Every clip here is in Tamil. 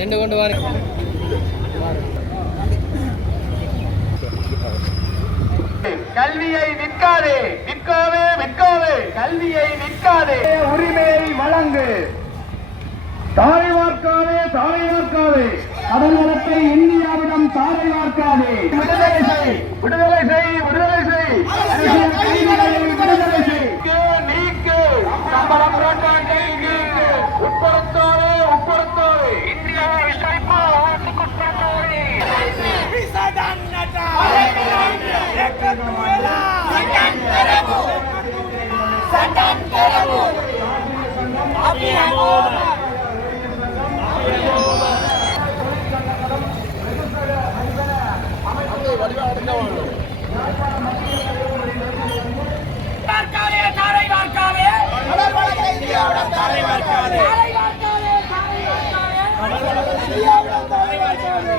ரெண்டு கொண்டு வாரு. கல்வியை விற்காதே விற்காதே விற்காதே கல்வியை விற்காதே. உரிமையை வழங்கு. தாரை வார்க்காதே தாரை வார்க்காதே. கடல் வளத்தை இந்தியாவிடம் தாரை வார்க்காதே. விடுதலை செய் விடுதலை செய் விடுதலை செய். வார்க்காதே தாரை வார்க்காதே இந்தியாவிடம் தாரை வார்க்காதே தாரை வார்க்காதே தாரை வார்க்காதே இந்தியாவிடம் தாரை வார்க்காதே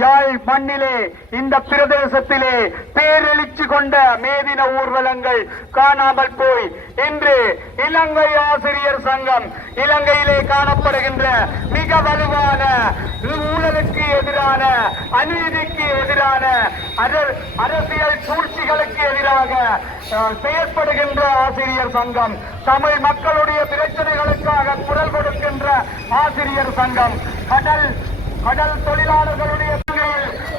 யாழ் மண்ணிலே இந்த பிரதேசத்திலே பேரெழுச்சி கொண்ட மேதின ஊர்வலங்கள் காணாமல் போய் இன்று இலங்கை ஆசிரியர் சங்கம் இலங்கையிலே காணப்படுகின்ற மிக வலுவான ஊழலுக்கு எதிரான அநீதிக்கு எதிரான அரசியல் சூழ்ச்சிகளுக்கு எதிராக அஹ், செயற்படுகின்ற ஆசிரியர் சங்கம் தமிழ் மக்களுடைய பிரச்சனைகளுக்காக குரல் கொடுக்கின்ற ஆசிரியர் சங்கம் கடல் கடல் தொழிலாளர்களுடைய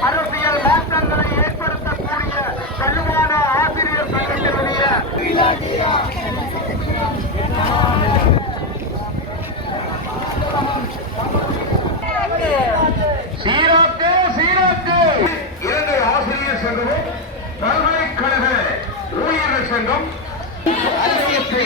அரசியல் மாற்றங்களை ஏற்படுத்தக்கூடிய வலுவான ஆசிரியர் சங்கத்தினுடைய சீராக்கு சீராக்கு. ஆசிரியர் சங்கமும் பல்கலைக்கழக ஊழியர்கள் சங்கம். அரசியத்தை